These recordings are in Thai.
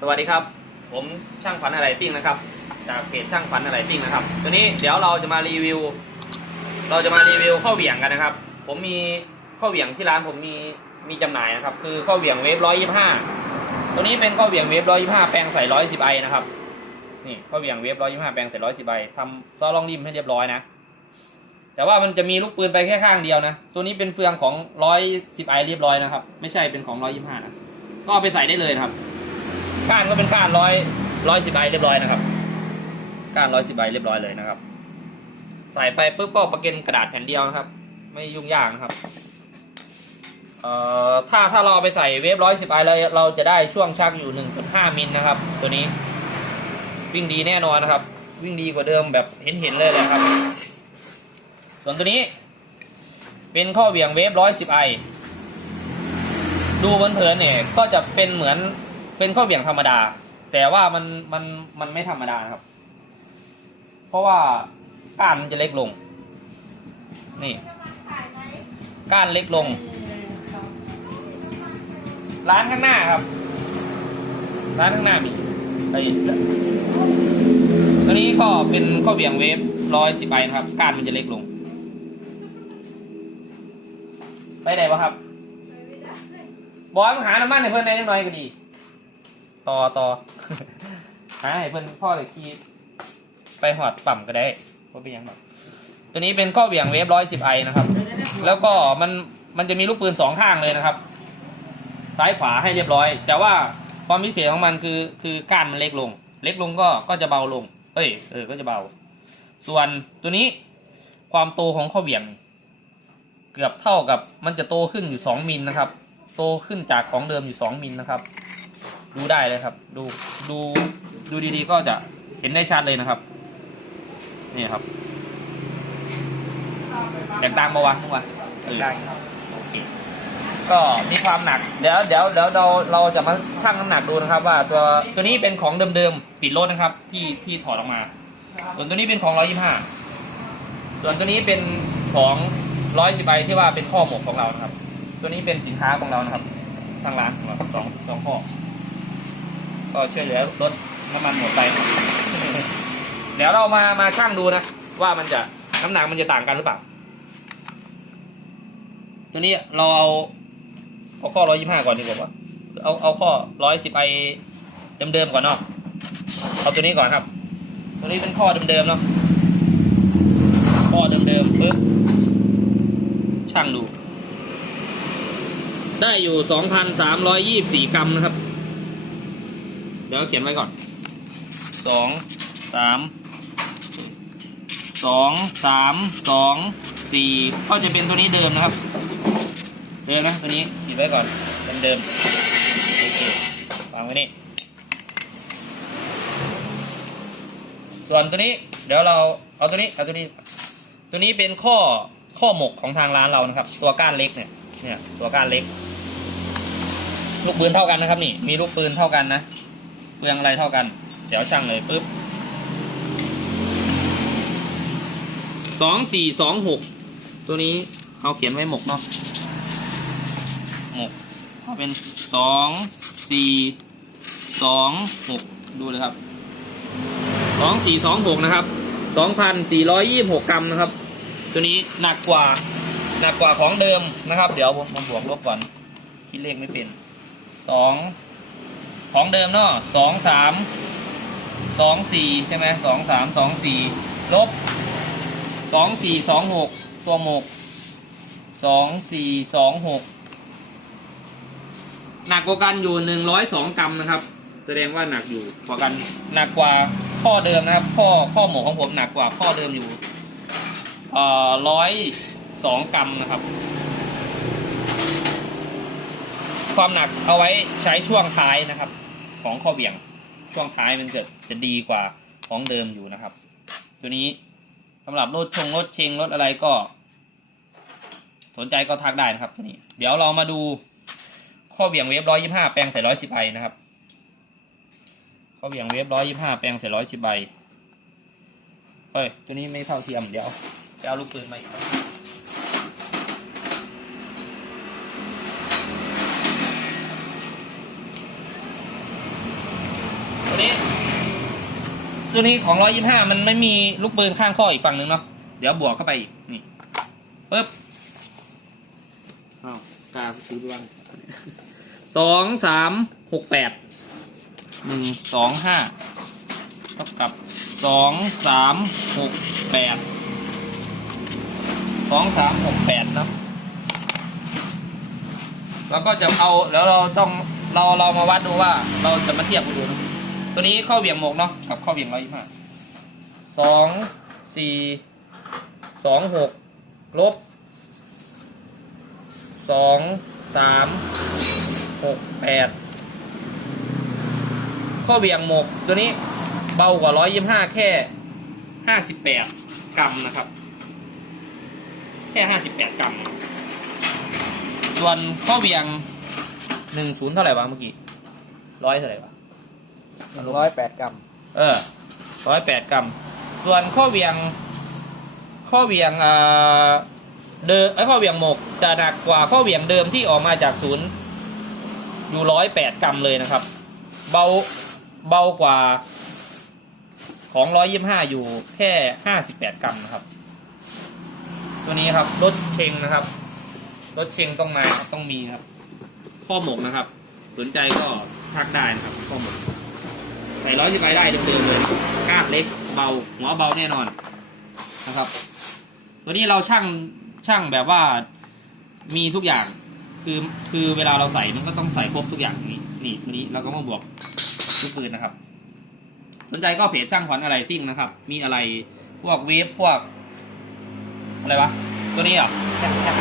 สวัสดีครับ ผมช่างฝันอะไรซิ่งนะครับ จากเพจช่างฝันอะไรซิ่งนะครับ ตัวนี้เดี๋ยวเราจะมารีวิว เราจะมารีวิวข้าวเหวี่ยงกันนะครับ ผมมีข้าวเหวี่ยงที่ร้านผมมีมีจำหน่ายนะครับ คือข้าวเหวี่ยงเวฟร้อยยี่ห้าตัวนี้เป็นข้าวเหวี่ยงเวฟร้อยยี่ห้าแปลงใส่ร้อยสิบไอนะครับ นี่ข้าวเหวี่ยงเวฟร้อยยี่ห้าแปลงใส่ร้อยสิบไอทำซอลองริมให้เรียบร้อยนะ แต่ว่ามันจะมีลูกปืนไปแค่ข้างเดียวนะ ตัวนี้เป็นเฟืองของร้อยสิบไอเรียบร้อยนะครับ ไม่ใช่เป็นของร้อยยี่ห้านะ ก็เอาไปใส่ได้เลยครับ ก้านก็เป็นก้านร้อยร้อยสิบใบเรียบร้อยนะครับ ก้านร้อยสิบใบเรียบร้อยเลยนะครับ ใส่ไปปุ๊บก็ประเก็นกระดาษแผ่นเดียวนะครับ ไม่ยุ่งยากนะครับเอ่อถ้าถ้าเราไปใส่เวฟร้อยสิบไอเราเราจะได้ช่วงชักอยู่หนึ่งจุดห้ามิลนะครับ ตัวนี้ วิ่งดีแน่นอนนะครับ วิ่งดีกว่าเดิมแบบเห็นเห็นเลยเลยครับ ส่วนตัวนี้ เป็นข้อเหวี่ยงเวฟร้อยสิบไอดูเพลินๆเนี่ยก็จะเป็นเหมือน เป็นข้าวเบี่ยงธรรมดา แต่ว่ามันมันมันไม่ธรรมดาครับ เพราะว่าก้านมันจะเล็กลง นี่ ก้านเล็กลง ร้านข้างหน้าครับ ร้านข้างหน้ามีไอ้ตัวนี้ก็เป็นข้าวเบี่ยงเวฟร้อยสิบใบนะครับ ก้านมันจะเล็กลง ไปไหนวะครับบอยมาหาน้ำมันให้เพื่อนได้ยังน้อยก็ดี ต่อต่อหาให้เพื่อนพ่อเลยขี่ไปหอดปั่มก็ได้ว่าเป็นยังไงตัวนี้เป็นข้อเหวี่ยงเวฟร้อยสิบไอนะครับ แล้วก็มันมันจะมีลูกปืนสองข้างเลยนะครับ ซ้ายขวาให้เรียบร้อย แต่ว่าความพิเศษของมันคือคือก้านมันเล็กลง เล็กลงก็ก็จะเบาลง เอ้ยเออก็จะเบา ส่วนตัวนี้ความโตของข้อเหวี่ยง เกือบเท่ากับมันจะโตขึ้นอยู่สองมิลนะครับ โตขึ้นจากของเดิมอยู่สองมิลนะครับ ดูได้เลยครับ ดูดูดูดีๆก็จะเห็นได้ชัดเลยนะครับ นี่ครับแตกต่างมาวะทุกวันได้ครับโอเคก็มีความหนักเดี๋ยวเดี๋ยวเดี๋ยวเราเราจะมาชั่งน้ำหนักดูนะครับ ว่าตัวตัวนี้เป็นของเดิมๆติดรถนะครับ ที่ที่ถอดออกมา ส่วนตัวนี้เป็นของร้อยยี่ห้าส่วนตัวนี้เป็นของร้อยสิบใบที่ว่าเป็นข้อหมกของเรานะครับ ตัวนี้เป็นสินค้าของเรานะครับ ทางร้านของเราสองสองข้อ ก็ช่วยเหลือลดน้ำมันหมดไป เดี๋ยวเรามามาชั่งดูนะ ว่ามันจะน้ำหนักมันจะต่างกันหรือเปล่า ตัวนี้เราเอาเอาข้อร้อยยี่ห้าก่อนดีกว่าเอาเอาข้อร้อยสิบไอเดิมๆก่อนเนาะเอาตัวนี้ก่อนครับ ตัวนี้เป็นข้อเดิมๆเนาะข้อเดิมๆปึ๊บช่างดู ได้อยู่สองพันสามร้อยยี่บสี่กรัมนะครับ เดี๋ยวเขียนไว้ก่อนสองสามสองสามสองสี่ก็จะเป็นตัวนี้เดิมนะครับ เดิมนะตัวนี้ขีดไว้ก่อนเป็นเดิมโอเควางไว้นี่ส่วนตัวนี้เดี๋ยวเราเอาตัวนี้เอาตัวนี้ ตัวนี้เป็นข้อข้อหมกของทางร้านเรานะครับ ตัวก้านเล็กเนี่ยเนี่ยตัวก้านเล็ก ลูกปืนเท่ากันนะครับนี่ มีลูกปืนเท่ากันนะ เฟืองอะไรเท่ากัน เดี๋ยวช่างเลยปุ๊บสองสี่สองหกตัวนี้เอาเขียนไว้หมกเนาะหมกเอาเป็นสองสี่สองหกดูเลยครับสองสี่สองหกนะครับสองพันสี่ร้อยยี่บหกกรัมนะครับ ตัวนี้หนักกว่าหนักกว่าของเดิมนะครับ เดี๋ยวผมผมบวกลบก่อนคิดเลขไม่เป็นสอง ของเดิมเนาะสองสามสองสี่ใช่ไหมสองสามสองสี่ลบสองสี่สองหกตัวหมกสองสี่สองหกหนักกว่ากันอยู่หนึ่งร้อยสองกรัมนะครับ แสดงว่าหนักอยู่กว่ากันหนักกว่าข้อเดิมนะครับ ข้อข้อหมกของผมหนักกว่าข้อเดิมอยู่เอ่อร้อยสองกรัมนะครับ ความหนักเอาไว้ใช้ช่วงท้ายนะครับ ของข้อเบี่ยงช่วงท้ายมันจะจะดีกว่าของเดิมอยู่นะครับ ตัวนี้สำหรับรถชงรถเชงรถอะไรก็ สนใจก็ทักได้นะครับตัวนี้ เดี๋ยวเรามาดูข้อเบี่ยงเวฟร้อยยี่ห้าแปลงใส่ร้อยสิบใบนะครับ ข้อเบี่ยงเวฟร้อยยี่ห้าแปลงใส่ร้อยสิบใบเฮ้ยตัวนี้ไม่เท่าเทียมเดี๋ยวจะเอาลูกปืนมาอีก ตัวนี้ ตัวนี้ของร้อยยี่ห้ามันไม่มีลูกปืนข้างข้ออีกฝั่งหนึ่งเนาะเดี๋ยวบวกเข้าไปอีกนี่ปึ๊บอ้าวกล้าซื้อด้วยสองสามหกแปดหนึ่งสองห้าเท่ากับสองสามหกแปดสองสามหกแปดเนาะแล้วก็จะเอาแล้วเราต้องเราเรามาวัดดูว่าเราจะมาเทียบกันดูนะ ตัวนี้ข้อเหวี่ยงหมกเนาะกับข้อเหวี่ยงร้อยยี่ห้าสองสี่สองหกลบสองสามหกแปดข้อเหวี่ยงหมกตัวนี้เบากว่าร้อยยี่ห้าแค่ห้าสิบแปดกรัมนะครับ แค่ห้าสิบแปดกรัม ส่วนข้อเหวี่ยงหนึ่งศูนย์เท่าไหร่วะเมื่อกี้ร้อยเท่าไหร่วะ ร้อยแปดกรัม เออร้อยแปดกรัม ส่วนข้อเวียง ข้อเวียงอ่าเดิมไอ้ข้อเวียงหมกจะหนักกว่าข้อเวียงเดิมที่ออกมาจากศูนย์อยู่ร้อยแปดกรัมเลยนะครับ เบาเบากว่าของร้อยยี่ห้าอยู่แค่ห้าสิบแปดกรัมนะครับ ตัวนี้ครับรถเชงนะครับรถเชงต้องมาต้องมีครับ ข้อหมกนะครับ สนใจก็ทักได้นะครับ ข้อหมก ส่ร้อยที่ไปได้เดิมๆเลยก้านเล็กเบาหัวเบาแน่นอนนะครับตัวนี้เราช่างช่างแบบว่ามีทุกอย่างคือคือเวลาเราใส่มันก็ต้องใส่ครบทุกอย่างนี้นี่ตัวนี้เราก็มาบวกลูกปืนนะครับ สนใจก็เพจช่างขวัญอะไรซิ่งนะครับ มีอะไรพวกเวฟพวก อะไรวะตัวนี้อะแคมแคม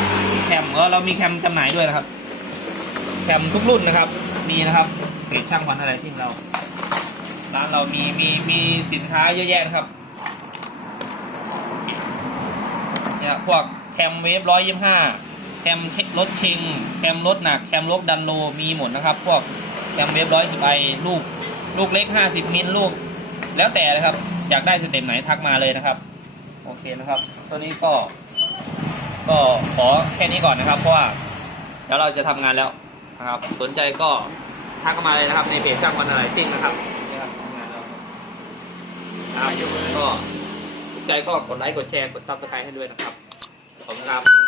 แคมเออเรามีแคมจำหน่ายด้วยนะครับ แคมทุกรุ่นนะครับ มีนะครับเพจช่างขวัญอะไรซิ่งเรา ร้านเรามีมีมีสินค้าเยอะแยะนะครับเนี่ยพวกแคมเวฟร้อยยี่ห้าแคมเช็ครถชิงแคมรถหนักแคมรถดันโลมีหมดนะครับ พวกแคมเวฟร้อยสิบไอลูกลูกเล็กห้าสิบมิลลูก แล้วแต่เลยครับ อยากได้สเต็ปไหนทักมาเลยนะครับ โอเคนะครับ ตัวนี้ก็ ก็ขอแค่นี้ก่อนนะครับ เพราะว่าเดี๋ยวเราจะทำงานแล้วนะครับ สนใจก็ทักมาเลยนะครับในเพจช่างวันอะไรซิ่งนะครับนี่ครับทำงานแล้ว ครับก็สนใจก็กดไลค์กดแชร์กดซับสไครต์ให้ด้วยนะครับขอบคุณครับ